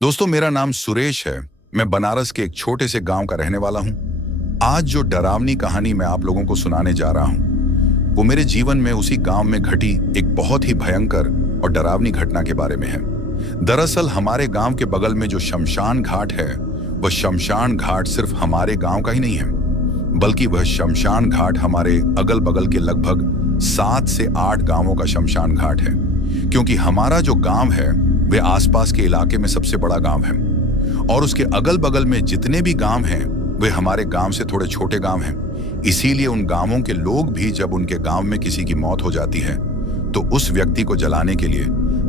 दोस्तों, मेरा नाम सुरेश है। मैं बनारस के एक छोटे से गांव का रहने वाला हूं। आज जो डरावनी कहानी मैं आप लोगों को सुनाने जा रहा हूं, वो मेरे जीवन में उसी गांव में घटी एक बहुत ही भयंकर और डरावनी घटना के बारे में है। दरअसल हमारे गांव के बगल में जो शमशान घाट है, वह शमशान घाट सिर्फ हमारे गांव का ही नहीं है, बल्कि वह शमशान घाट हमारे अगल बगल के लगभग 7 से 8 गांवों का शमशान घाट है। क्योंकि हमारा जो गांव है वे आसपास के इलाके में सबसे बड़ा गांव है, और उसके अगल बगल में जितने भी गांव हैं वे हमारे गांव से थोड़े छोटे गांव हैं। इसीलिए उन गांवों के लोग भी जब उनके गांव में किसी की मौत हो जाती है तो उस व्यक्ति को जलाने के लिए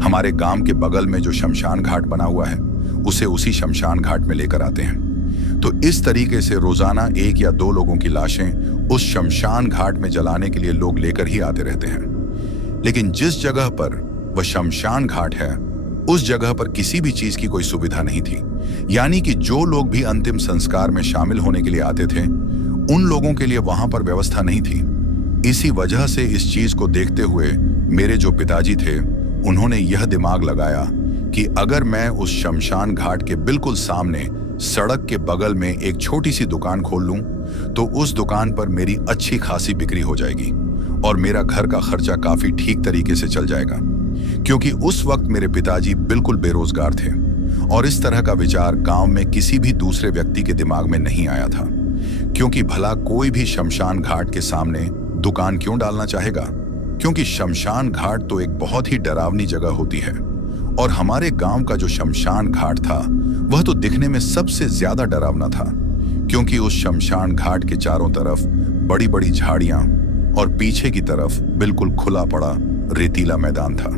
हमारे गांव के बगल में जो शमशान घाट बना हुआ है उसे उसी शमशान घाट में लेकर आते हैं। तो इस तरीके से रोजाना 1 या 2 लोगों की लाशें उस शमशान घाट में जलाने के लिए लोग लेकर ही आते रहते हैं। लेकिन जिस जगह पर वह शमशान घाट है उस जगह पर किसी भी चीज की कोई सुविधा नहीं थी। यानी कि जो लोग भी अंतिम संस्कार में शामिल होने के लिए आते थे उन लोगों के लिए वहां पर व्यवस्था नहीं थी। इसी वजह से इस चीज को देखते हुए मेरे जो पिताजी थे उन्होंने यह दिमाग लगाया कि अगर मैं उस शमशान घाट के बिल्कुल सामने सड़क के बगल में एक छोटी सी दुकान खोल लूं तो उस दुकान पर मेरी अच्छी खासी बिक्री हो जाएगी और मेरा घर का खर्चा काफी ठीक तरीके से चल जाएगा। क्योंकि उस वक्त मेरे पिताजी बिल्कुल बेरोजगार थे और इस तरह का विचार गांव में किसी भी दूसरे व्यक्ति के दिमाग में नहीं आया था। क्योंकि भला कोई भी शमशान घाट के सामने दुकान क्यों डालना चाहेगा? क्योंकि शमशान घाट तो एक बहुत ही डरावनी जगह होती है, और हमारे गांव का जो शमशान घाट था वह तो दिखने में सबसे ज्यादा डरावना था। क्योंकि उस शमशान घाट के चारों तरफ बड़ी बड़ी झाड़ियां और पीछे की तरफ बिल्कुल खुला पड़ा रेतीला मैदान था।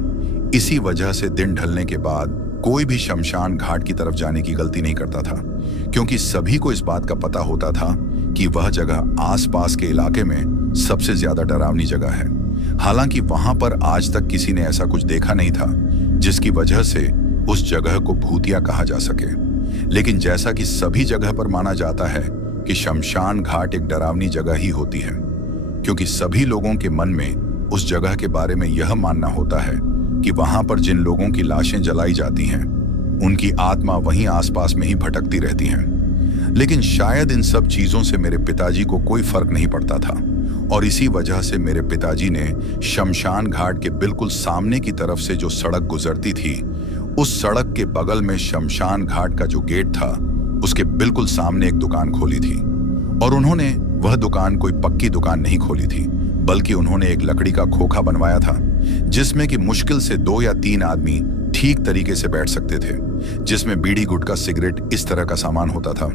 इसी वजह से दिन ढलने के बाद कोई भी शमशान घाट की तरफ जाने की गलती नहीं करता था, क्योंकि सभी को इस बात का पता होता था कि वह जगह आसपास के इलाके में सबसे ज्यादा डरावनी जगह है। हालांकि वहां पर आज तक किसी ने ऐसा कुछ देखा नहीं था जिसकी वजह से उस जगह को भूतिया कहा जा सके। लेकिन जैसा कि सभी जगह पर माना जाता है कि शमशान घाट एक डरावनी जगह ही होती है, क्योंकि सभी लोगों के मन में उस जगह के बारे में यह मानना होता है कि वहां पर जिन लोगों की लाशें जलाई जाती हैं उनकी आत्मा वहीं आसपास में ही भटकती रहती हैं। लेकिन शायद इन सब चीजों से मेरे पिताजी को कोई फर्क नहीं पड़ता था, और इसी वजह से मेरे पिताजी ने शमशान घाट के बिल्कुल सामने की तरफ से जो सड़क गुजरती थी उस सड़क के बगल में शमशान घाट का जो गेट था उसके बिल्कुल सामने एक दुकान खोली थी। और उन्होंने वह दुकान कोई पक्की दुकान नहीं खोली थी, बल्कि उन्होंने एक लकड़ी का खोखा बनवाया था जिसमें कि मुश्किल से 2 या 3 आदमी ठीक तरीके से बैठ सकते थे, जिसमें बीड़ी गुटखा सिगरेट इस तरह का सामान होता था।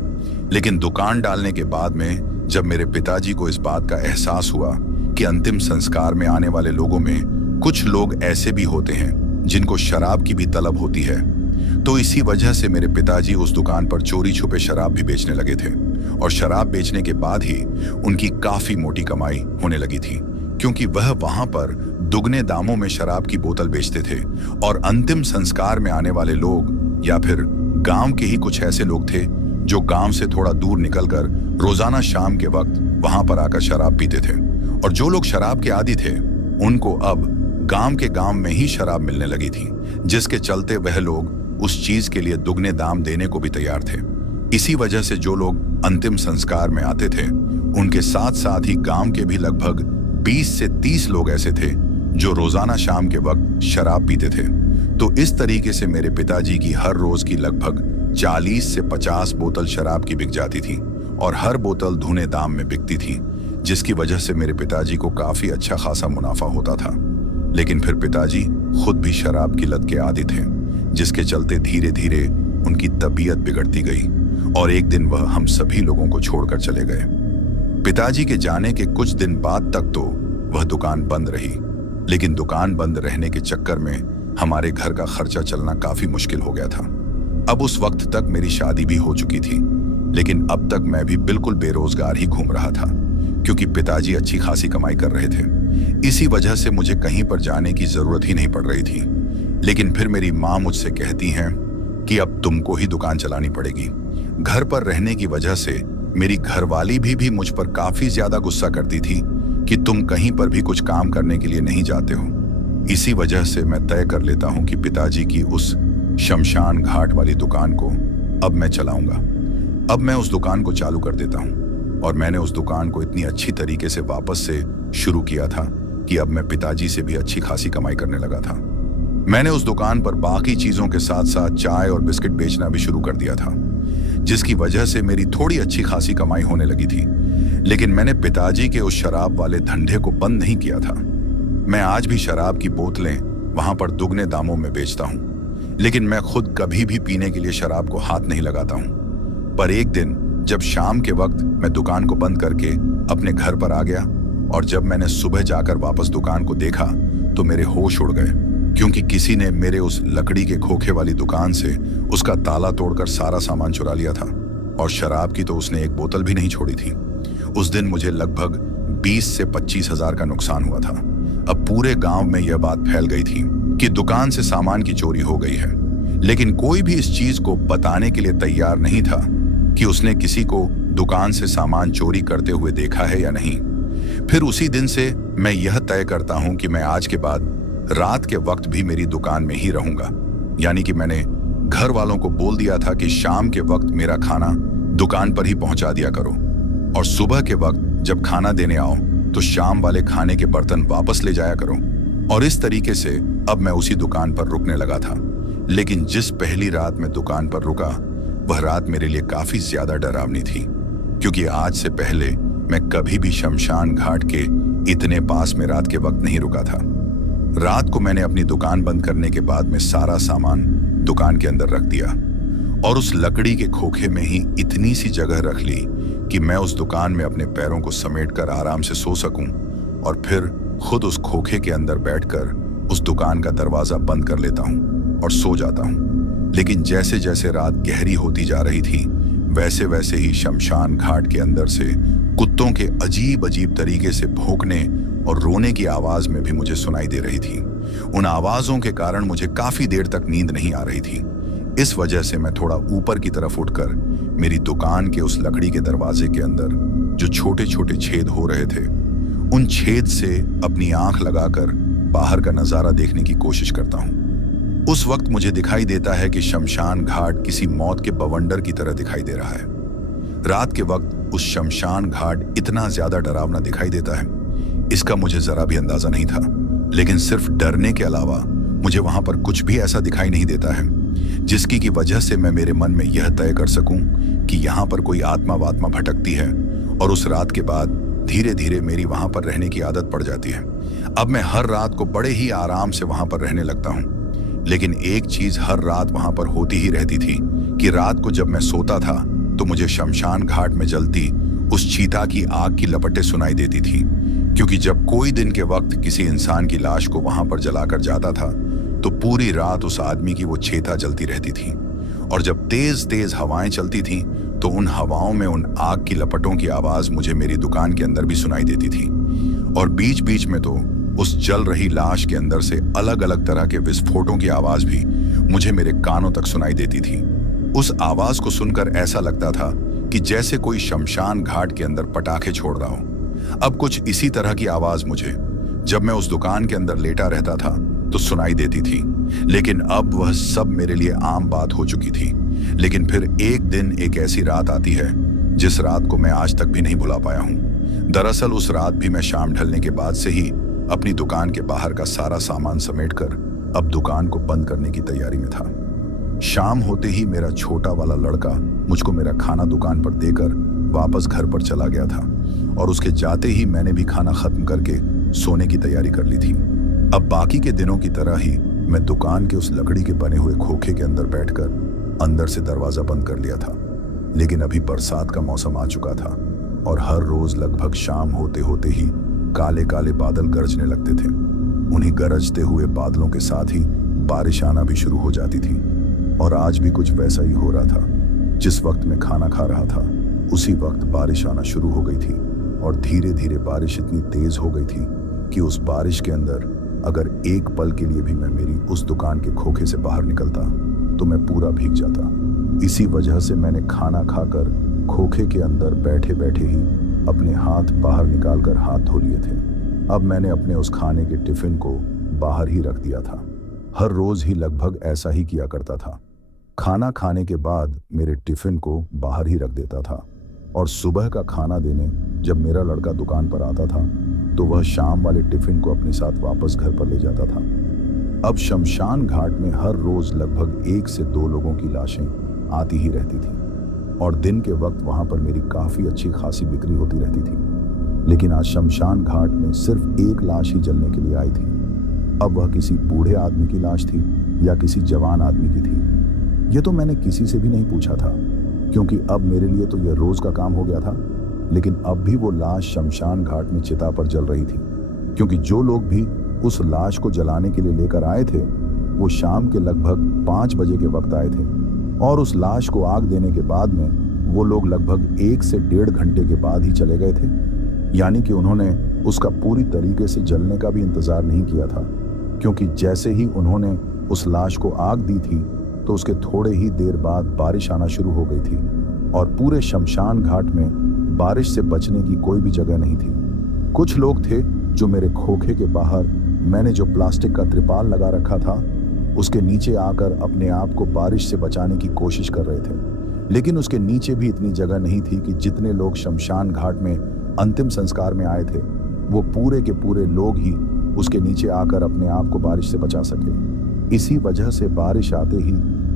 लेकिन दुकान डालने के बाद में जब मेरे पिताजी को इस बात का एहसास हुआ कि अंतिम संस्कार में आने वाले लोगों में कुछ लोग ऐसे भी होते हैं जिनको शराब की भी तलब होती है, तो इसी वजह से मेरे पिताजी उस दुकान पर चोरी छुपे शराब भी बेचने लगे थे। और शराब बेचने के बाद ही उनकी काफी मोटी कमाई होने लगी थी, क्योंकि वह वहां पर दुगने दामों में शराब की बोतल बेचते थे। और अंतिम संस्कार में आने वाले लोग या फिर गांव के ही कुछ ऐसे लोग थे जो गांव से थोड़ा दूर निकलकर रोजाना शाम के वक्त वहां पर आकर शराब पीते थे। और जो लोग शराब के आदी थे उनको अब गांव के गांव में ही शराब मिलने लगी थी, जिसके चलते वह लोग उस चीज के लिए दुगने दाम देने को भी तैयार थे। इसी वजह से जो लोग अंतिम संस्कार में आते थे उनके साथ साथ ही गांव के भी लगभग 20 से 30 लोग ऐसे थे जो रोजाना शाम के वक्त शराब पीते थे। तो इस तरीके से मेरे पिताजी की हर रोज की लगभग 40 से 50 बोतल शराब की बिक जाती थी, और हर बोतल धुने दाम में बिकती थी, जिसकी वजह से मेरे पिताजी को काफी अच्छा खासा मुनाफा होता था। लेकिन फिर पिताजी खुद भी शराब की लत के आदी थे, जिसके चलते धीरे धीरे उनकी तबीयत बिगड़ती गई और एक दिन वह हम सभी लोगों को छोड़कर चले गए। पिताजी के जाने के कुछ दिन बाद तक तो वह दुकान बंद रही, लेकिन दुकान बंद रहने के चक्कर में हमारे घर का खर्चा चलना काफी मुश्किल हो गया था। अब उस वक्त तक मेरी शादी भी हो चुकी थी, लेकिन अब तक मैं भी बिल्कुल बेरोजगार ही घूम रहा था, क्योंकि पिताजी अच्छी खासी कमाई कर रहे थे। इसी वजह से मुझे कहीं पर जाने की जरूरत ही नहीं पड़ रही थी। लेकिन फिर मेरी माँ मुझसे कहती हैं कि अब तुमको ही दुकान चलानी पड़ेगी। घर पर रहने की वजह से मेरी घरवाली भी मुझ पर काफी ज्यादा गुस्सा करती थी कि तुम कहीं पर भी कुछ काम करने के लिए नहीं जाते हो। इसी वजह से मैं तय कर लेता हूं कि पिताजी की उस शमशान घाट वाली दुकान को अब मैं चलाऊंगा। अब मैं उस दुकान को चालू कर देता हूं। और मैंने उस दुकान को इतनी अच्छी तरीके से वापस से शुरू किया था कि अब मैं पिताजी से भी अच्छी खासी कमाई करने लगा था। मैंने उस दुकान पर बाकी चीजों के साथ साथ चाय और बिस्किट बेचना भी शुरू कर दिया था, जिसकी वजह से मेरी थोड़ी अच्छी खासी कमाई होने लगी थी। लेकिन मैंने पिताजी के उस शराब वाले धंधे को बंद नहीं किया था। मैं आज भी शराब की बोतलें वहां पर दुगने दामों में बेचता हूं, लेकिन मैं खुद कभी भी पीने के लिए शराब को हाथ नहीं लगाता हूं। पर एक दिन जब शाम के वक्त मैं दुकान को बंद करके अपने घर पर आ गया और जब मैंने सुबह जाकर वापस दुकान को देखा तो मेरे होश उड़ गए, क्योंकि किसी ने मेरे उस लकड़ी के खोखे वाली दुकान से उसका ताला तोड़कर सारा सामान चुरा लिया था। और शराब की तो उसने एक बोतल भी नहीं छोड़ी थी। उस दिन मुझे लगभग 20 से 25 हजार का नुकसान हुआ था। अब पूरे गांव में यह बात फैल गई थी कि दुकान से सामान की चोरी हो गई है, लेकिन कोई भी इस चीज को बताने के लिए तैयार नहीं था कि उसने किसी को दुकान से सामान चोरी करते हुए देखा है या नहीं। फिर उसी दिन से मैं यह तय करता हूं कि मैं आज के बाद रात के वक्त भी मेरी दुकान में ही रहूंगा। यानी कि मैंने घर वालों को बोल दिया था कि शाम के वक्त मेरा खाना दुकान पर ही पहुंचा दिया करो, और सुबह के वक्त जब खाना देने आओ तो शाम वाले खाने के बर्तन वापस ले जाया करो। और इस तरीके से अब मैं उसी दुकान पर रुकने लगा था। लेकिन जिस पहली रात मैं दुकान पर रुका, वह रात मेरे लिए काफी ज्यादा डरावनी थी, क्योंकि आज से पहले मैं कभी भी शमशान घाट के इतने पास में रात के वक्त नहीं रुका था। रात को मैंने अपनी दुकान बंद करने के बाद में सारा सामान दुकान के अंदर रख दिया और उस लकड़ी के खोखे में ही इतनी सी जगह रख ली कि मैं उस दुकान में अपने पैरों को समेटकर आराम से सो सकूं, और फिर खुद उस खोखे के अंदर बैठकर उस दुकान का दरवाजा बंद कर लेता हूं और सो जाता हूं। लेकिन जैसे जैसे रात गहरी होती जा रही थी, वैसे वैसे ही शमशान घाट के अंदर से कुत्तों के अजीब अजीब तरीके से भौंकने और रोने की आवाज में भी मुझे सुनाई दे रही थी। उन आवाजों के कारण मुझे काफी देर तक नींद नहीं आ रही थी। इस वजह से मैं थोड़ा ऊपर की तरफ उठकर मेरी दुकान के उस लकड़ी के दरवाजे के अंदर जो छोटे छोटे छेद हो रहे थे, उन छेद से अपनी आंख लगाकर बाहर का नजारा देखने की कोशिश करता हूं। उस वक्त मुझे दिखाई देता है कि शमशान घाट किसी मौत के बवंडर की तरह दिखाई दे रहा है। रात के वक्त उस शमशान घाट इतना ज्यादा डरावना दिखाई देता है, इसका मुझे जरा भी अंदाजा नहीं था। लेकिन सिर्फ डरने के अलावा मुझे वहां पर कुछ भी ऐसा दिखाई नहीं देता है जिसकी की वजह से मैं मेरे मन में यह तय कर सकूं कि यहाँ पर कोई आत्मा वात्मा भटकती है। और उस रात के बाद धीरे धीरे मेरी वहां पर रहने की आदत पड़ जाती है। अब मैं हर रात को बड़े ही आराम से वहां पर रहने लगता हूं। लेकिन एक चीज हर रात वहां पर होती ही रहती थी कि रात को जब मैं सोता था तो मुझे शमशान घाट में जलती उस चीता की आग की लपटें सुनाई देती थी, क्योंकि जब कोई दिन के वक्त किसी इंसान की लाश को वहां पर जलाकर जाता था तो पूरी रात उस आदमी की वो चेता जलती रहती थी। और जब तेज तेज हवाएं चलती थीं तो उन हवाओं में उन आग की लपटों की आवाज मुझे मेरी दुकान के अंदर भी सुनाई देती थी। और बीच बीच में तो उस जल रही लाश के अंदर से अलग अलग तरह के विस्फोटों की आवाज भी मुझे मेरे कानों तक सुनाई देती थी। उस आवाज को सुनकर ऐसा लगता था कि जैसे कोई शमशान घाट के अंदर पटाखे छोड़ रहा हो। अब कुछ इसी तरह की आवाज मुझे जब मैं उस दुकान के अंदर लेटा रहता था तो सुनाई देती थी, लेकिन अब वह सब मेरे लिए आम बात हो चुकी थी। लेकिन फिर एक दिन एक ऐसी रात आती है जिस रात को मैं आज तक भी नहीं भुला पाया हूं। दरअसल उस रात भी मैं शाम ढलने के बाद से ही अपनी दुकान के बाहर का सारा सामान समेटकर अब दुकान को बंद करने की तैयारी में था। शाम होते ही मेरा छोटा वाला लड़का मुझको मेरा खाना दुकान पर देकर वापस घर पर चला गया था, और उसके जाते ही मैंने भी खाना खत्म करके सोने की तैयारी कर ली थी। अब बाकी के दिनों की तरह ही मैं दुकान के उस लकड़ी के बने हुए खोखे के अंदर बैठकर अंदर से दरवाजा बंद कर लिया था। लेकिन अभी बरसात का मौसम आ चुका था और हर रोज लगभग शाम होते होते ही काले काले बादल गरजने लगते थे। उन्हीं गरजते हुए बादलों के साथ ही बारिश आना भी शुरू हो जाती थी। और आज भी कुछ वैसा ही हो रहा था। जिस वक्त मैं खाना खा रहा था उसी वक्त बारिश आना शुरू हो गई थी, और धीरे धीरे बारिश इतनी तेज हो गई थी कि उस बारिश के अंदर अगर एक पल के लिए भी मैं मेरी उस दुकान के खोखे से बाहर निकलता तो मैं पूरा भीग जाता। इसी वजह से मैंने खाना खाकर खोखे के अंदर बैठे बैठे ही अपने हाथ बाहर निकालकर हाथ धो लिए थे। अब मैंने अपने उस खाने के टिफिन को बाहर ही रख दिया था। हर रोज ही लगभग ऐसा ही किया करता था। खाना खाने के बाद मेरे टिफिन को बाहर ही रख देता था और सुबह का खाना देने जब मेरा लड़का दुकान पर आता था तो वह शाम वाले टिफिन को अपने साथ वापस घर पर ले जाता था। अब शमशान घाट में हर रोज लगभग 1 से 2 लोगों की लाशें आती ही रहती थी और दिन के वक्त वहां पर मेरी काफी अच्छी खासी बिक्री होती रहती थी। लेकिन आज शमशान घाट में सिर्फ एक लाश ही जलने के लिए आई थी। अब वह किसी बूढ़े आदमी की लाश थी या किसी जवान आदमी की थी, यह तो मैंने किसी से भी नहीं पूछा था, क्योंकि अब मेरे लिए तो यह रोज का काम हो गया था। लेकिन अब भी वो लाश शमशान घाट में चिता पर जल रही थी, क्योंकि जो लोग भी उस लाश को जलाने के लिए लेकर आए थे वो शाम के लगभग 5 बजे के वक्त आए थे और उस लाश को आग देने के बाद में वो लोग लगभग 1 से 1.5 घंटे के बाद ही चले गए थे। यानी कि उन्होंने उसका पूरी तरीके से जलने का भी इंतजार नहीं किया था, क्योंकि जैसे ही उन्होंने उस लाश को आग दी थी तो उसके थोड़े ही देर बाद बारिश आना शुरू हो गई थी और पूरे शमशान घाट में बारिश से बचने की कोई भी जगह नहीं थी। कुछ लोग थे जो मेरे खोखे के बाहर मैंने जो प्लास्टिक का त्रिपाल लगा रखा था उसके नीचे आकर अपने आप को बारिश से बचाने की कोशिश कर रहे थे, लेकिन उसके नीचे भी इतनी जगह नहीं थी कि जितने लोग शमशान घाट में अंतिम संस्कार में आए थे वो पूरे के पूरे लोग ही उसके नीचे आकर अपने आप को बारिश से बचा सके। इसी वजह से बारिश आते ही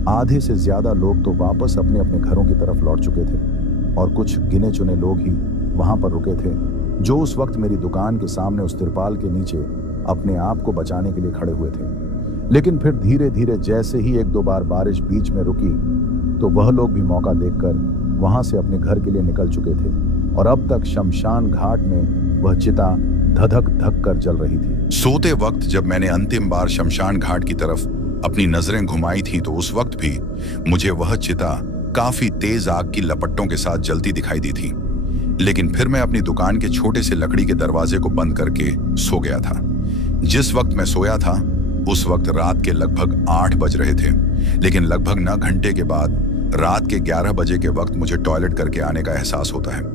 आधे से ज्यादा लोग तो वापस अपने अपने घरों की तरफ लौट चुके थे और कुछ गिने चुने लोग ही वहां पर रुके थे, जो उस वक्त मेरी दुकान के सामने उस तिरपाल के नीचे अपने आप को बचाने के लिए खड़े हुए थे। लेकिन फिर धीरे धीरे जैसे ही 1-2 बार बारिश बीच में रुकी तो वह लोग भी मौका देखकर वहां से अपने घर के लिए निकल चुके थे और अब तक शमशान घाट में वह चिता धधक धक कर जल रही थी। सोते वक्त जब मैंने अंतिम बार शमशान घाट की तरफ अपनी नजरें घुमाई थी तो उस वक्त भी मुझे वह चिता काफी तेज आग की लपटों के साथ जलती दिखाई दी थी। लेकिन फिर मैं अपनी दुकान के छोटे से लकड़ी के दरवाजे को बंद करके सो गया था। जिस वक्त मैं सोया था उस वक्त रात के लगभग 8 बज रहे थे, लेकिन लगभग 9 घंटे के बाद रात के 11 बजे के वक्त मुझे टॉयलेट करके आने का एहसास होता है।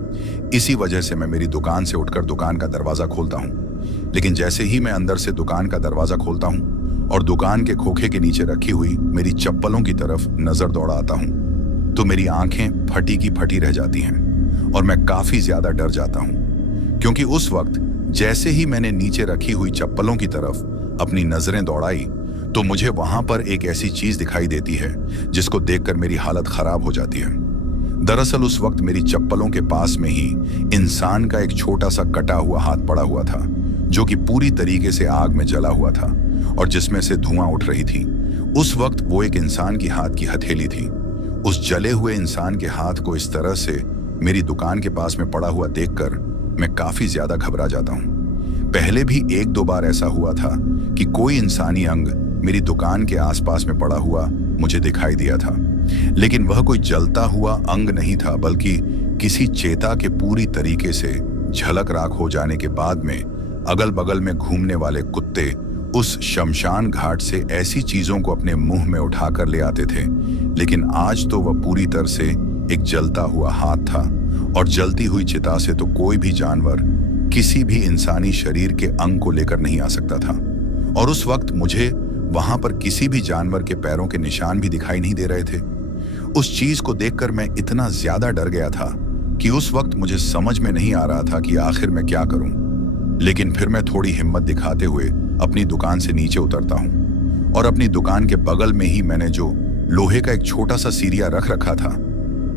इसी वजह से मैं मेरी दुकान से उठकर दुकान का दरवाजा खोलता हूँ। लेकिन जैसे ही मैं अंदर से दुकान का दरवाजा खोलता हूँ और दुकान के खोखे के नीचे रखी हुई मेरी चप्पलों की तरफ नजर दौड़ाता हूँ तो मेरी आंखें फटी की फटी रह जाती हैं और मैं काफी ज्यादा डर जाता हूँ, क्योंकि उस वक्त जैसे ही मैंने नीचे रखी हुई चप्पलों की तरफ अपनी नजरें दौड़ाई तो मुझे वहां पर एक ऐसी चीज दिखाई देती है जिसको देखकर मेरी हालत खराब हो जाती है। दरअसल उस वक्त मेरी चप्पलों के पास में ही इंसान का एक छोटा सा कटा हुआ हाथ पड़ा हुआ था, जो कि पूरी तरीके से आग में जला हुआ था और जिसमें से धुआं उठ रही थी। उस वक्त वो एक इंसान की हाथ की हथेली थी। उस जले हुए इंसान के हाथ को इस तरह से मेरी दुकान के पास में पड़ा हुआ देखकर मैं काफी ज्यादा घबरा जाता हूँ। पहले भी 1-2 बार ऐसा हुआ था कि कोई इंसानी अंग मेरी दुकान के आसपास में पड़ा हुआ मुझे दिखाई दिया था, लेकिन वह कोई जलता हुआ अंग नहीं था, बल्कि किसी चेता के पूरी तरीके से झलक राख हो जाने के बाद में अगल बगल में घूमने वाले कुत्ते उस शमशान घाट से ऐसी चीजों को अपने मुंह में उठाकर ले आते थे। लेकिन आज तो वह पूरी तरह से एक जलता हुआ हाथ था और जलती हुई चिता से तो कोई भी जानवर किसी भी इंसानी शरीर के अंग को लेकर नहीं आ सकता था। और उस वक्त मुझे वहां पर किसी भी जानवर के पैरों के निशान भी दिखाई नहीं दे रहे थे। उस चीज को देखकर मैं इतना ज्यादा डर गया था कि उस वक्त मुझे समझ में नहीं आ रहा था कि आखिर मैं क्या करूं। लेकिन फिर मैं थोड़ी हिम्मत दिखाते हुए अपनी दुकान से नीचे उतरता हूं और अपनी दुकान के बगल में ही मैंने जो लोहे का एक छोटा सा सीरिया रख रखा था,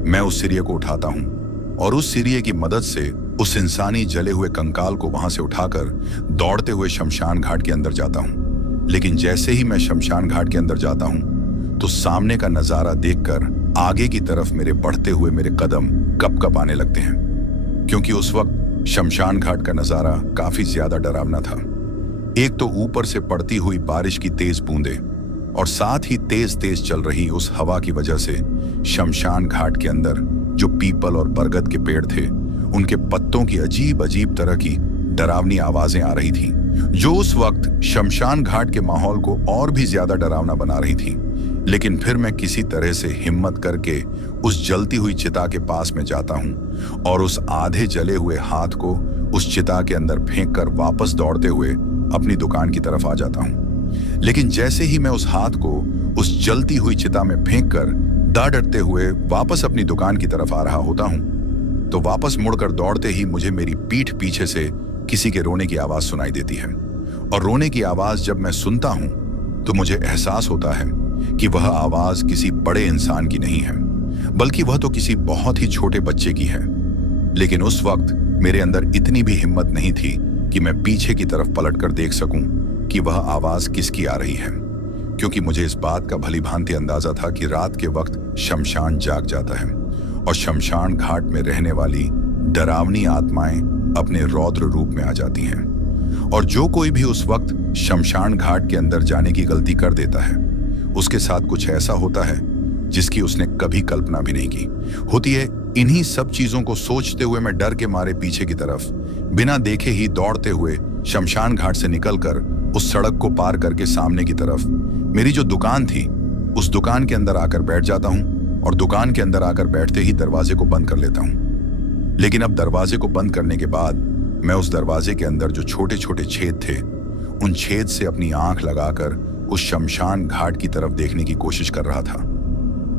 मैं उस सीरिये को उठाता हूं और उस सीरिये की मदद से उस इंसानी जले हुए कंकाल को वहां से उठाकर दौड़ते हुए शमशान घाट के अंदर जाता हूं। लेकिन जैसे ही मैं शमशान घाट के अंदर जाता हूं तो सामने का नजारा देखकर आगे की तरफ मेरे बढ़ते हुए मेरे कदम कप आने लगते हैं, क्योंकि उस वक्त शमशान घाट का नजारा काफी ज्यादा डरावना था। एक तो ऊपर से पड़ती हुई बारिश की तेज बूंदें और साथ ही तेज तेज चल रही उस हवा की वजह से शमशान घाट के अंदर जो पीपल और बरगद के पेड़ थे उनके पत्तों की अजीब अजीब तरह की डरावनी आवाजें आ रही थी, जो उस वक्त शमशान घाट के माहौल को और भी ज्यादा डरावना बना रही थी। लेकिन फिर मैं किसी तरह से हिम्मत करके उस जलती हुई चिता के पास में जाता हूं और उस आधे जले हुए हाथ को उस चिता के अंदर फेंक कर वापस दौड़ते हुए अपनी दुकान की तरफ आ जाता हूं। लेकिन जैसे ही मैं उस हाथ को उस जलती हुई चिता में फेंक कर दा डरते हुए वापस अपनी दुकान की तरफ आ रहा होता हूं, तो वापस मुड़कर दौड़ते ही मुझे मेरी पीठ पीछे से किसी के रोने की आवाज सुनाई देती है। और रोने की आवाज जब मैं सुनता हूं तो मुझे एहसास होता है कि वह आवाज किसी बड़े इंसान की नहीं है, बल्कि वह तो किसी बहुत ही छोटे बच्चे की है। लेकिन उस वक्त मेरे अंदर इतनी भी हिम्मत नहीं थी कि मैं पीछे की तरफ पलटकर देख सकूं कि वह आवाज किसकी आ रही है, क्योंकि मुझे इस बात का भली भांति अंदाजा था कि रात के वक्त शमशान जाग जाता है और शमशान घाट में रहने वाली डरावनी आत्माएं अपने रौद्र रूप में आ जाती हैं। और जो कोई भी उस वक्त शमशान घाट के अंदर जाने की गलती कर देता है, उसके साथ कुछ ऐसा होता है जिसकी उसने कभी कल्पना भी नहीं की होती है। इन्हीं सब चीजों को सोचते हुए मैं डर के मारे पीछे की तरफ बिना देखे ही दौड़ते हुए शमशान घाट से निकलकर उस सड़क को पार करके सामने की तरफ मेरी जो दुकान थी उस दुकान के अंदर आकर बैठ जाता हूं और दुकान के अंदर आकर बैठते ही दरवाजे को बंद कर लेता हूं। लेकिन अब दरवाजे को बंद करने के बाद मैं उस दरवाजे के अंदर जो छोटे छोटे छेद थे उन छेद से अपनी आंख लगाकर उस शमशान घाट की तरफ देखने की कोशिश कर रहा था।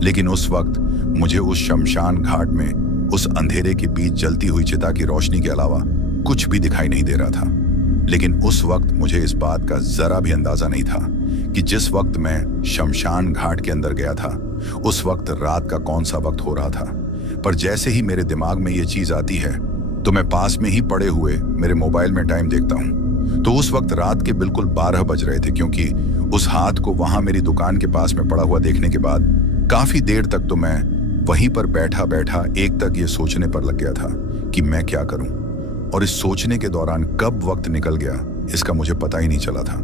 लेकिन उस वक्त मुझे उस शमशान घाट में उस अंधेरे के बीच जलती हुई चिता की रोशनी के अलावा कुछ भी दिखाई नहीं दे रहा था। लेकिन उस वक्त मुझे इस बात का जरा भी अंदाजा नहीं था कि जिस वक्त मैं शमशान घाट के अंदर गया था उस वक्त रात का कौन सा वक्त हो रहा था। पर जैसे ही मेरे दिमाग में ये चीज आती है तो मैं पास में ही पड़े हुए मेरे मोबाइल में टाइम देखता हूँ, तो उस वक्त रात के बिल्कुल 12 बज रहे थे। क्योंकि उस हाथ को वहां मेरी दुकान के पास में पड़ा हुआ देखने के बाद काफी देर तक तो मैं वहीं पर बैठा बैठा एक तक ये सोचने पर लग गया था कि मैं क्या करूं। और इस सोचने के दौरान कब वक्त निकल गया इसका मुझे पता ही नहीं चला था।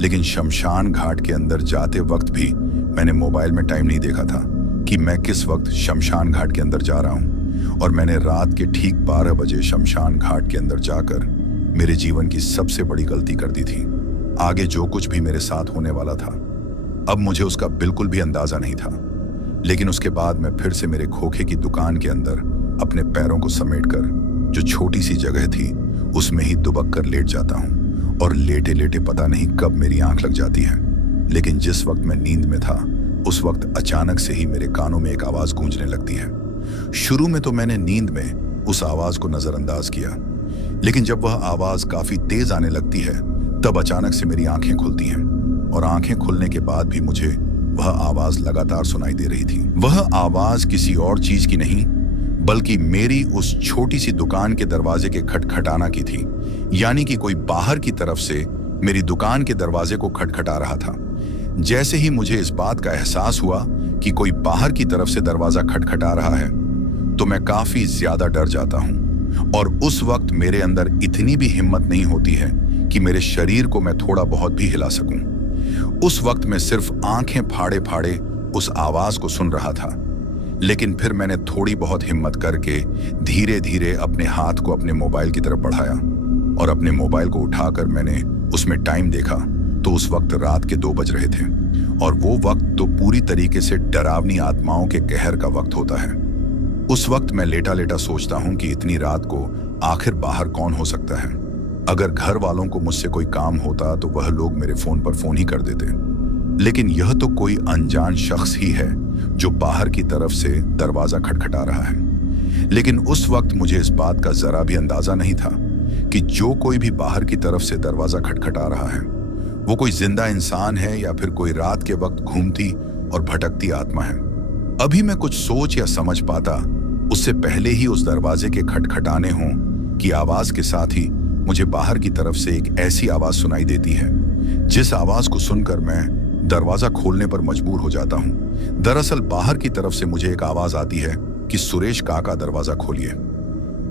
लेकिन शमशान घाट के अंदर जाते वक्त भी मैंने मोबाइल में टाइम नहीं देखा था कि मैं किस वक्त शमशान घाट के अंदर जा रहा हूं। और मैंने रात के ठीक 12 बजे शमशान घाट के अंदर जाकर मेरे जीवन की सबसे बड़ी गलती कर दी थी। आगे जो कुछ भी मेरे साथ होने वाला था अब मुझे उसका बिल्कुल भी अंदाजा नहीं था। लेकिन उसके बाद मैं फिर से मेरे खोखे की दुकान के अंदर अपने पैरों को समेटकर जो छोटी सी जगह थी उसमें ही दुबक कर लेट जाता हूं और लेटे लेटे पता नहीं कब मेरी आंख लग जाती है। लेकिन जिस वक्त मैं नींद में था उस वक्त अचानक से ही मेरे कानों में एक आवाज गूंजने लगती है। शुरू में तो मैंने नींद में उस आवाज को नजरअंदाज किया, लेकिन जब वह आवाज काफी तेज आने लगती है तब अचानक से मेरी आंखें खुलती हैं और आंखें खुलने के बाद भी मुझे वह आवाज लगातार सुनाई दे रही थी। वह आवाज किसी और चीज की नहीं बल्कि मेरी उस छोटी सी दुकान के दरवाजे के खटखटाना की थी। यानी कि कोई बाहर की तरफ से मेरी दुकान के दरवाजे को खटखटा रहा था। जैसे ही मुझे इस बात का एहसास हुआ कि कोई बाहर की तरफ से दरवाजा खटखटा रहा है तो मैं काफी ज्यादा डर जाता हूं और उस वक्त मेरे अंदर इतनी भी हिम्मत नहीं होती है कि मेरे शरीर को मैं थोड़ा बहुत भी हिला सकूं। उस वक्त मैं सिर्फ आंखें फाड़े फाड़े उस आवाज को सुन रहा था। लेकिन फिर मैंने थोड़ी बहुत हिम्मत करके धीरे धीरे अपने हाथ को अपने मोबाइल की तरफ बढ़ाया और अपने मोबाइल को उठाकर मैंने उसमें टाइम देखा तो उस वक्त रात के 2 बज रहे थे और वो वक्त तो पूरी तरीके से डरावनी आत्माओं के कहर का वक्त होता है। उस वक्त मैं लेटा लेटा सोचता हूं कि इतनी रात को आखिर बाहर कौन हो सकता है। अगर घर वालों को मुझसे कोई काम होता तो वह लोग मेरे फोन पर फोन ही कर देते, लेकिन यह तो कोई अनजान शख्स ही है जो बाहर की तरफ से दरवाजा खटखटा रहा है। लेकिन उस वक्त मुझे इस बात का जरा भी अंदाजा नहीं था कि जो कोई भी बाहर की तरफ से दरवाजा खटखटा रहा है वो कोई जिंदा इंसान है या फिर कोई रात के वक्त घूमती और भटकती आत्मा है। अभी मैं कुछ सोच या समझ पाता उससे पहले ही उस दरवाजे के खटखटाने हों की आवाज के साथ ही मुझे बाहर की तरफ से एक ऐसी आवाज सुनाई देती है जिस आवाज को सुनकर मैं दरवाजा खोलने पर मजबूर हो जाता हूं। दरअसल बाहर की तरफ से मुझे एक आवाज आती है कि सुरेश काका दरवाजा खोलिए।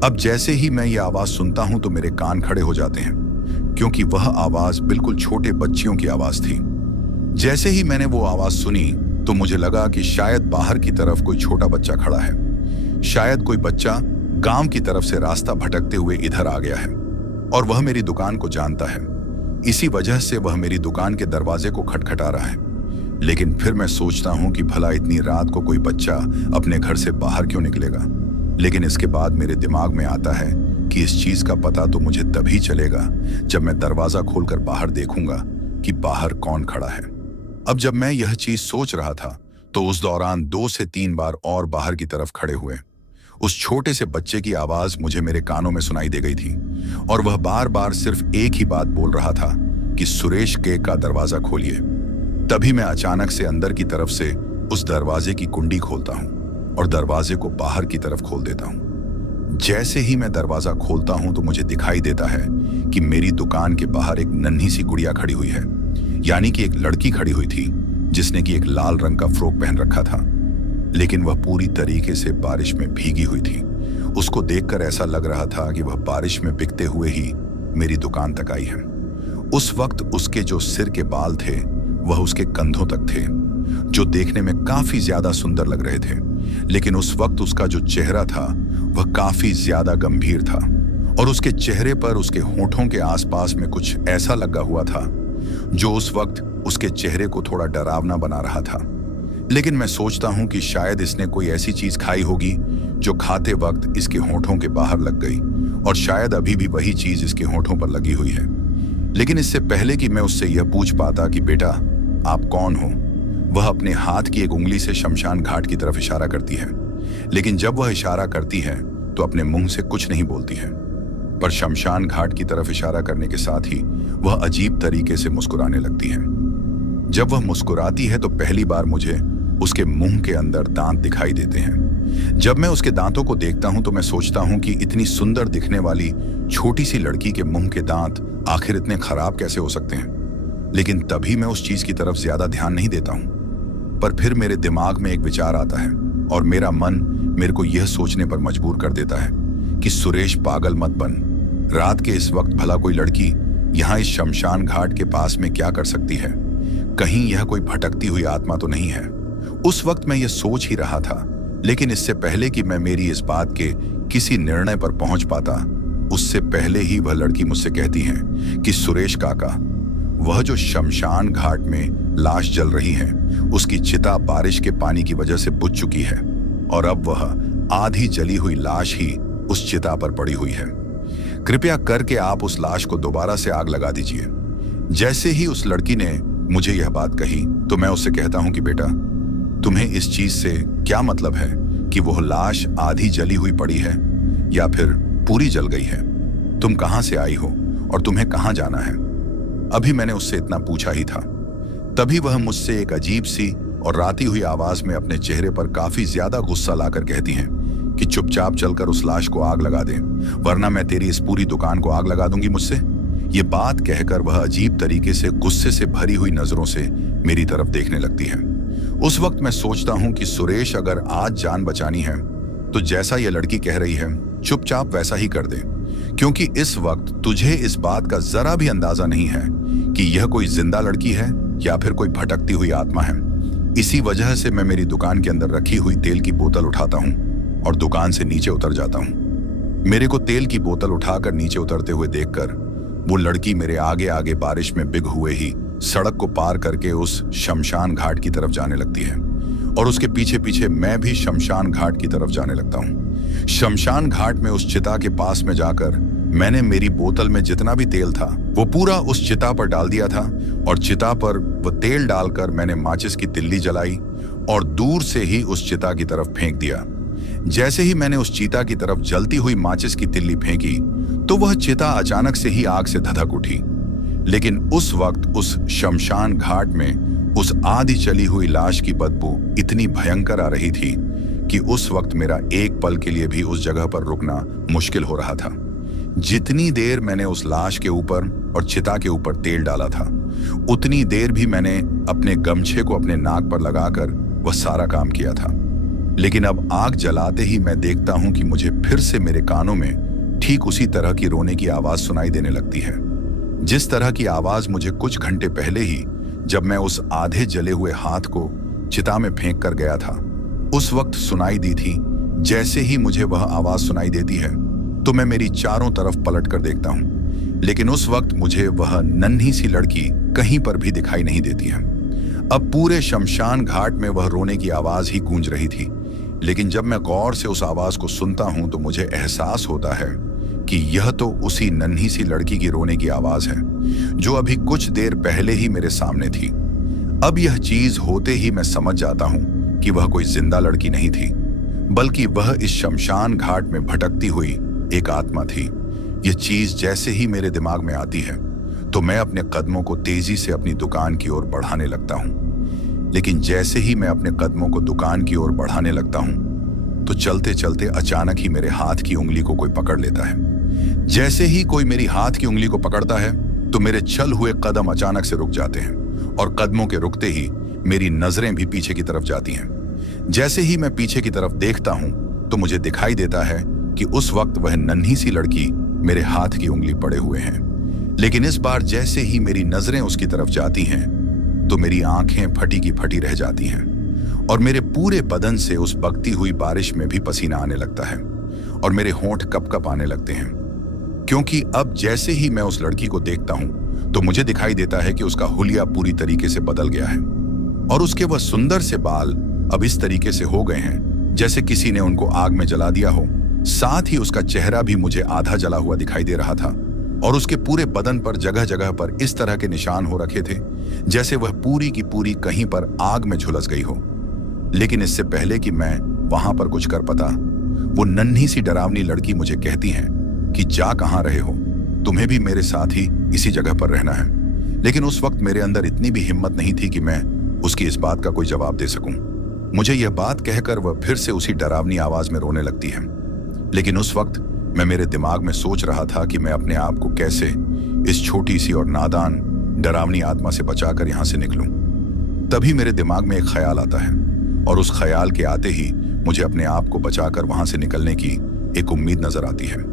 अब जैसे ही मैं ये आवाज सुनता हूं तो मेरे कान खड़े हो जाते हैं क्योंकि वह आवाज बिल्कुल छोटे बच्चियों की आवाज थी। जैसे ही मैंने वो आवाज सुनी तो मुझे लगा कि शायद बाहर की तरफ कोई छोटा बच्चा खड़ा है। शायद कोई बच्चा गांव की तरफ से रास्ता भटकते हुए इधर आ गया है और वह मेरी दुकान को जानता है। इसी वजह से वह मेरी दुकान के दरवाजे को खटखटा रहा है। लेकिन फिर मैं सोचता हूं कि भला इतनी रात को कोई बच्चा अपने घर से बाहर क्यों निकलेगा। लेकिन इसके बाद मेरे दिमाग में आता है कि इस चीज का पता तो मुझे तभी चलेगा जब मैं दरवाजा खोलकर बाहर देखूंगा कि बाहर कौन खड़ा है। अब जब मैं यह चीज सोच रहा था तो उस दौरान 2 से 3 बार और बाहर की तरफ खड़े हुए उस छोटे से बच्चे की आवाज मुझे मेरे कानों में सुनाई दे गई थी और वह बार बार सिर्फ एक ही बात बोल रहा था कि सुरेश के का दरवाजा खोलिए। तभी मैं अचानक से अंदर की तरफ से उस दरवाजे की कुंडी खोलता हूं और दरवाजे को बाहर की तरफ खोल देता हूं। जैसे ही मैं दरवाजा खोलता हूं तो मुझे दिखाई देता है कि मेरी दुकान के बाहर एक नन्ही सी गुड़िया खड़ी हुई है, यानी कि एक लड़की खड़ी हुई थी जिसने कि एक लाल रंग का फ्रॉक पहन रखा था, लेकिन वह पूरी तरीके से बारिश में भीगी हुई थी। उसको देखकर ऐसा लग रहा था कि वह बारिश में बिकते हुए ही मेरी दुकान तक आई है। उस वक्त उसके जो सिर के बाल थे वह उसके कंधों तक थे, जो देखने में काफी ज्यादा सुंदर लग रहे थे, लेकिन उस वक्त उसका जो चेहरा था वह काफी ज्यादा गंभीर था और उसके चेहरे पर उसके होठों के आसपास में कुछ ऐसा लगा हुआ था जो उस वक्त उसके चेहरे को थोड़ा डरावना बना रहा था। लेकिन मैं सोचता हूं कि शायद इसने कोई ऐसी चीज खाई होगी जो खाते वक्त इसके होठों के बाहर लग गई और शायद अभी भी वही चीज इसके होठों पर लगी हुई है। लेकिन इससे पहले कि मैं उससे यह पूछ पाता कि बेटा आप कौन हो, वह अपने हाथ की एक उंगली से शमशान घाट की तरफ इशारा करती है। लेकिन जब वह इशारा करती है तो अपने मुंह से कुछ नहीं बोलती है, पर शमशान घाट की तरफ इशारा करने के साथ ही वह अजीब तरीके से मुस्कुराने लगती है। जब वह मुस्कुराती है तो पहली बार मुझे उसके मुंह के अंदर दांत दिखाई देते हैं। जब मैं उसके दांतों को देखता हूं तो मैं सोचता हूं कि इतनी सुंदर दिखने वाली छोटी सी लड़की के मुंह के दांत आखिर इतने खराब कैसे हो सकते हैं। लेकिन तभी मैं उस चीज की तरफ ज्यादा ध्यान नहीं देता हूं। पर फिर मेरे दिमाग में एक विचार आता है और मेरा मन मेरे को यह सोचने पर मजबूर कर देता है कि सुरेश पागल मत बन। रात के इस वक्त भला कोई लड़की यहाँ इस शमशान घाट के पास में क्या कर सकती है? कहीं यह कोई भटकती हुई आत्मा तो नहीं है? उस वक्त मैं ये सोच ही रहा था, लेकिन इससे पहले कि मैं मेरी इस बात के किसी निर्णय पर पहुंच पाता, उससे पहले ही वह लड़की मुझसे कहती है कि सुरेश काका, वह जो शमशान घाट में लाश जल रही है उसकी चिता बारिश के पानी की वजह से बुझ चुकी है और अब वह आधी जली हुई लाश ही उस चिता पर पड़ी हुई है। कृपया करके आप उस लाश को दोबारा से आग लगा दीजिए। जैसे ही उस लड़की ने मुझे यह बात कही तो मैं उससे कहता हूं कि बेटा तुम्हें इस चीज से क्या मतलब है कि वह लाश आधी जली हुई पड़ी है या फिर पूरी जल गई है? तुम कहां से आई हो और तुम्हें कहां जाना है? अभी मैंने उससे इतना पूछा ही था, तभी वह मुझसे एक अजीब सी और राती हुई आवाज में अपने चेहरे पर काफी ज्यादा गुस्सा लाकर कहती हैं कि चुपचाप चलकर उस लाश को आग लगा दे, वरना मैं तेरी इस पूरी दुकान को आग लगा दूंगी मुझसे। ये बात कहकर वह अजीब तरीके से गुस्से से भरी हुई नजरों से मेरी तरफ देखने लगती है। उस वक्त मैं सोचता हूं कि सुरेश, अगर आज जान बचानी है तो जैसा यह लड़की कह रही है चुपचाप वैसा ही कर दे, क्योंकि इस वक्त तुझे इस बात का जरा भी अंदाजा नहीं है कि यह कोई जिंदा लड़की है या फिर कोई भटकती हुई आत्मा है। इसी वजह से मैं मेरी दुकान के अंदर रखी हुई तेल की बोतल उठाता हूं और दुकान से नीचे उतर जाता हूं। मेरे को तेल की बोतल उठाकर नीचे उतरते हुए देखकर वो लड़की मेरे आगे आगे बारिश में बिग हुए ही सड़क को पार करके उस शमशान घाट की तरफ जाने लगती है और उसके पीछे पीछे मैं भी शमशान घाट की तरफ जाने लगता हूँ। शमशान घाट में उस चिता के पास में जाकर मैंने मेरी बोतल में जितना भी तेल था वो पूरा उस चिता पर डाल दिया था और चिता पर वो तेल डालकर मैंने माचिस की तिल्ली जलाई और दूर से ही उस चिता की तरफ फेंक दिया। जैसे ही मैंने उस चीता की तरफ जलती हुई माचिस की तिल्ली फेंकी तो वह चिता अचानक से ही आग से धधक उठी। लेकिन उस वक्त उस शमशान घाट में उस आधी चली हुई लाश की बदबू इतनी भयंकर आ रही थी कि उस वक्त मेरा एक पल के लिए भी उस जगह पर रुकना मुश्किल हो रहा था। जितनी देर मैंने उस लाश के ऊपर और चिता के ऊपर तेल डाला था उतनी देर भी मैंने अपने गमछे को अपने नाक पर लगाकर वह सारा काम किया था। लेकिन अब आग जलाते ही मैं देखता हूं कि मुझे फिर से मेरे कानों में ठीक उसी तरह की रोने की आवाज सुनाई देने लगती है, जिस तरह की आवाज मुझे कुछ घंटे पहले ही जब मैं उस आधे जले हुए हाथ को चिता में फेंक कर गया था उस वक्त सुनाई दी थी। जैसे ही मुझे वह आवाज सुनाई देती है तो मैं मेरी चारों तरफ पलट कर देखता हूं, लेकिन उस वक्त मुझे वह नन्ही सी लड़की कहीं पर भी दिखाई नहीं देती है। अब पूरे शमशान घाट में वह रोने की आवाज ही गूंज रही थी, लेकिन जब मैं गौर से उस आवाज को सुनता हूं तो मुझे एहसास होता है कि यह तो उसी नन्ही सी लड़की की रोने की आवाज है जो अभी कुछ देर पहले ही मेरे सामने थी। अब यह चीज होते ही मैं समझ जाता हूं कि वह कोई जिंदा लड़की नहीं थी, बल्कि वह इस शमशान घाट में भटकती हुई एक आत्मा थी। यह चीज जैसे ही मेरे दिमाग में आती है तो मैं अपने कदमों को तेजी से अपनी दुकान की ओर बढ़ाने लगता हूं। लेकिन जैसे ही मैं अपने कदमों को दुकान की ओर बढ़ाने लगता हूं तो चलते चलते अचानक ही मेरे हाथ की उंगली को कोई पकड़ लेता है। जैसे ही कोई मेरी हाथ की उंगली को पकड़ता है तो मेरे चल हुए कदम अचानक से रुक जाते हैं और कदमों के रुकते ही मेरी नजरें भी पीछे की तरफ जाती हैं। जैसे ही मैं पीछे की तरफ देखता हूं तो मुझे दिखाई देता है कि उस वक्त वह नन्ही सी लड़की मेरे हाथ की उंगली पड़े हुए हैं। लेकिन इस बार जैसे ही मेरी नजरें उसकी तरफ जाती हैं तो मेरी आंखें फटी की फटी रह जाती हैं और मेरे पूरे बदन से उस बगती हुई बारिश में भी पसीना आने लगता है और मेरे होंठ कप-कप आने लगते हैं, क्योंकि अब जैसे ही मैं उस लड़की को देखता हूं तो मुझे दिखाई देता है कि उसका हुलिया पूरी तरीके से बदल गया है और उसके वह सुंदर से बाल अब इस तरीके से हो गए हैं जैसे किसी ने उनको आग में जला दिया हो। साथ ही उसका चेहरा भी मुझे आधा जला हुआ दिखाई दे रहा था और उसके पूरे बदन पर जगह जगह पर इस तरह के निशान हो रखे थे जैसे वह पूरी की पूरी कहीं पर आग में झुलस गई हो। लेकिन इससे पहले कि मैं वहां पर कुछ कर पाता, वो नन्ही सी डरावनी लड़की मुझे कहती है कि जा कहां रहे हो, तुम्हें भी मेरे साथ ही इसी जगह पर रहना है। लेकिन उस वक्त मेरे अंदर इतनी भी हिम्मत नहीं थी कि मैं उसकी इस बात का कोई जवाब दे सकूं। मुझे यह बात कहकर वह फिर से उसी डरावनी आवाज में रोने लगती है। लेकिन उस वक्त मैं मेरे दिमाग में सोच रहा था कि मैं अपने आप को कैसे इस छोटी सी और नादान डरावनी आत्मा से बचाकर यहां से निकलूं। तभी मेरे दिमाग में एक ख्याल आता है और उस ख्याल के आते ही मुझे अपने आप को बचाकर वहां से निकलने की एक उम्मीद नजर आती है।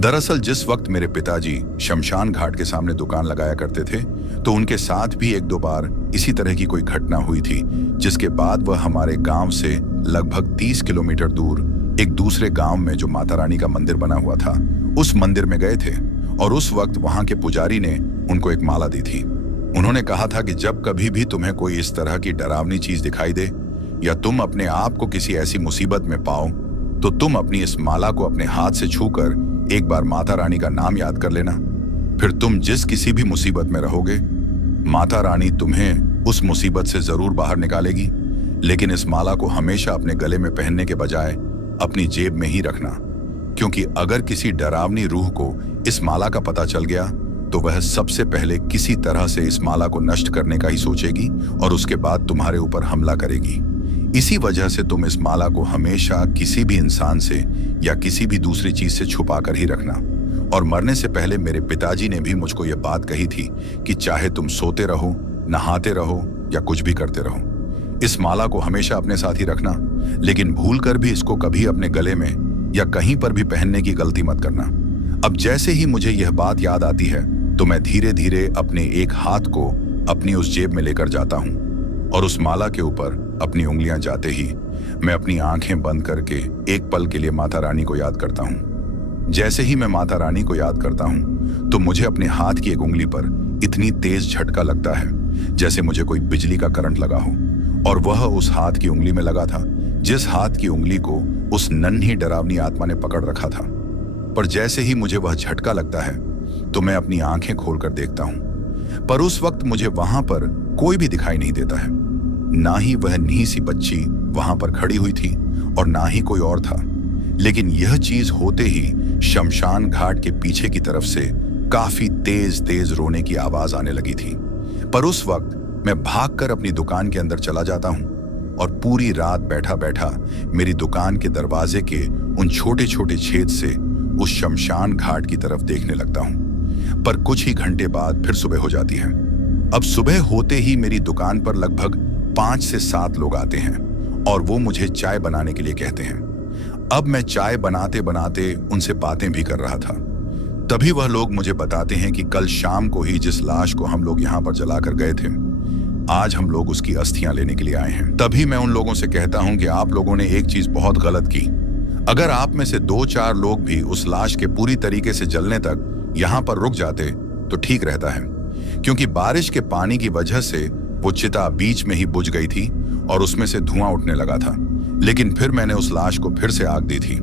दरअसल जिस वक्त मेरे पिताजी शमशान घाट के सामने दुकान लगाया करते थे तो उनके साथ भी एक दो बार इसी तरह की कोई घटना हुई थी, जिसके बाद वह हमारे गांव से लगभग 30 किलोमीटर दूर एक दूसरे गांव में जो माता रानी का मंदिर बना हुआ था उस मंदिर में गए थे और उस वक्त वहां के पुजारी ने उनको एक माला दी थी। उन्होंने कहा था कि जब कभी भी तुम्हें कोई इस तरह की डरावनी चीज दिखाई दे या तुम अपने आप को किसी ऐसी मुसीबत में पाओ तो तुम अपनी इस माला को अपने हाथ से छूकर एक बार माता रानी का नाम याद कर लेना। फिर तुम जिस किसी भी मुसीबत में रहोगे माता रानी तुम्हें उस मुसीबत से जरूर बाहर निकालेगी। लेकिन इस माला को हमेशा अपने गले में पहनने के बजाय अपनी जेब में ही रखना, क्योंकि अगर किसी डरावनी रूह को इस माला का पता चल गया तो वह सबसे पहले किसी तरह से इस माला को नष्ट करने का ही सोचेगी और उसके बाद तुम्हारे ऊपर हमला करेगी। इसी वजह से तुम इस माला को हमेशा किसी भी इंसान से या किसी भी दूसरी चीज से छुपा कर ही रखना। और मरने से पहले मेरे पिताजी ने भी मुझको यह बात कही थी कि चाहे तुम सोते रहो, नहाते रहो या कुछ भी करते रहो, इस माला को हमेशा अपने साथ ही रखना, लेकिन भूल कर भी इसको कभी अपने गले में या कहीं पर भी पहनने की गलती मत करना। अब जैसे ही मुझे यह बात याद आती है तो मैं धीरे धीरे अपने एक हाथ को अपनी उस जेब में लेकर जाता हूं और उस माला के ऊपर अपनी उंगलियां जाते ही मैं अपनी आंखें बंद करके एक पल के लिए माता रानी को याद करता हूं। जैसे ही मैं माता रानी को याद करता हूं तो मुझे अपने हाथ की एक उंगली पर इतनी तेज झटका लगता है जैसे मुझे कोई बिजली का करंट लगा हो, और वह उस हाथ की उंगली में लगा था जिस हाथ की उंगली को उस नन्ही डरावनी आत्मा ने पकड़ रखा था। पर जैसे ही मुझे वह झटका लगता है तो मैं अपनी आंखें खोलकर देखता हूं, पर उस वक्त मुझे वहां पर कोई भी दिखाई नहीं देता है। ना ही वह नन्ही सी बच्ची वहां पर खड़ी हुई थी और ना ही कोई और था। लेकिन यह चीज होते ही शमशान घाट के पीछे की तरफ से काफी तेज तेज रोने की आवाज आने लगी थी। पर उस वक्त मैं भागकर अपनी दुकान के अंदर चला जाता हूं और पूरी रात बैठा बैठा मेरी दुकान के दरवाजे के उन छोटे छोटे छेद से उस शमशान घाट की तरफ देखने लगता हूं। पर कुछ ही घंटे बाद फिर सुबह हो जाती है। अब सुबह होते ही मेरी दुकान पर लगभग 5 से 7 लोग आते हैं और वो मुझे चाय बनाने के लिए कहते हैं। अब मैं चाय बनाते बनाते उनसे बातें भी कर रहा था। तभी वह लोग मुझे बताते हैं कि कल शाम को ही जिस लाश को हम लोग यहाँ पर जलाकर गए थे, आज हम लोग उसकी अस्थियां लेने के लिए आए हैं। तभी मैं उन लोगों से कहता हूं कि आप लोगों ने एक चीज बहुत गलत की। अगर आप में से 2-4 लोग भी उस लाश के पूरी तरीके से जलने तक यहाँ पर रुक जाते तो ठीक रहता है, क्योंकि बारिश के पानी की वजह से वो चिता बीच में ही बुझ गई थी और उसमें से धुआं उठने लगा था। लेकिन फिर मैंने उस लाश को फिर से आग दी थी।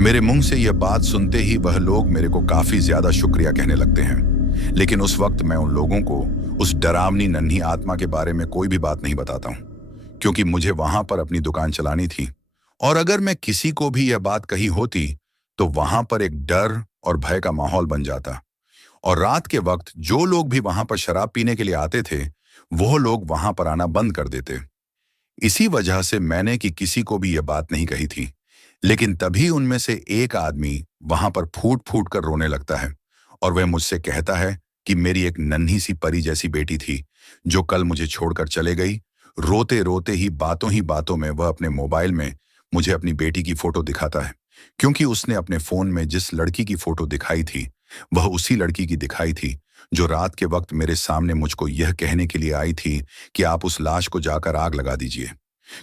मेरे मुंह से यह बात सुनते ही वह लोग मेरे को काफी ज्यादा शुक्रिया कहने लगते हैं, लेकिन उस वक्त मैं उन लोगों को उस डरावनी नन्ही आत्मा के बारे में कोई भी बात नहीं बताता हूं, क्योंकि मुझे वहां पर अपनी दुकान चलानी थी। और अगर मैं किसी को भी यह बात कही होती तो वहां पर एक डर और भय का माहौल बन जाता। और रात के वक्त जो लोग भी वहां पर शराब पीने के लिए आते थे, वो लोग वहां पर आना बंद कर देते। इसी वजह से मैंने कि किसी को भी यह बात नहीं कही थी। लेकिन तभी उनमें से एक आदमी वहां पर फूट फूट कर रोने लगता है, और वह मुझसे कहता है कि मेरी एक नन्ही सी परी जैसी बेटी थी जो कल मुझे छोड़कर चले गई। रोते रोते ही बातों में वह अपने मोबाइल में मुझे अपनी बेटी की फोटो दिखाता है, क्योंकि उसने अपने फोन में जिस लड़की की फोटो दिखाई थी वह उसी लड़की की दिखाई थी जो रात के वक्त मेरे सामने मुझको यह कहने के लिए आई थी कि आप उस लाश को जाकर आग लगा दीजिए,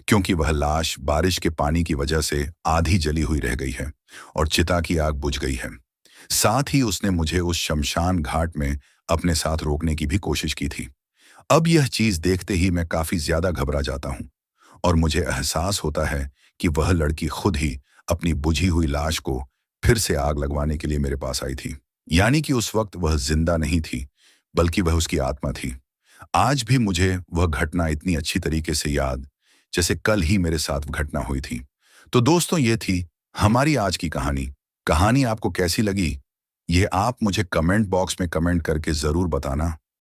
क्योंकि वह लाश बारिश के पानी की वजह से आधी जली हुई रह गई है और चिता की आग बुझ गई है। साथ ही उसने मुझे उस शमशान घाट में अपने साथ रोकने की भी कोशिश की थी। अब यह चीज देखते ही मैं काफी ज्यादा घबरा जाता हूँ, और मुझे एहसास होता है कि वह लड़की खुद ही अपनी बुझी हुई लाश को फिर से आग लगवाने के लिए मेरे पास आई थी। यानी कि उस वक्त वह जिंदा नहीं थी, बल्कि वह उसकी आत्मा थी। आज भी मुझे वह घटना इतनी अच्छी तरीके से याद जैसे कल ही मेरे साथ घटना हुई थी। तो दोस्तों, ये थी हमारी आज की कहानी। कहानी आपको कैसी लगी, ये आप मुझे कमेंट बॉक्स में कमेंट करके जरूर बताना।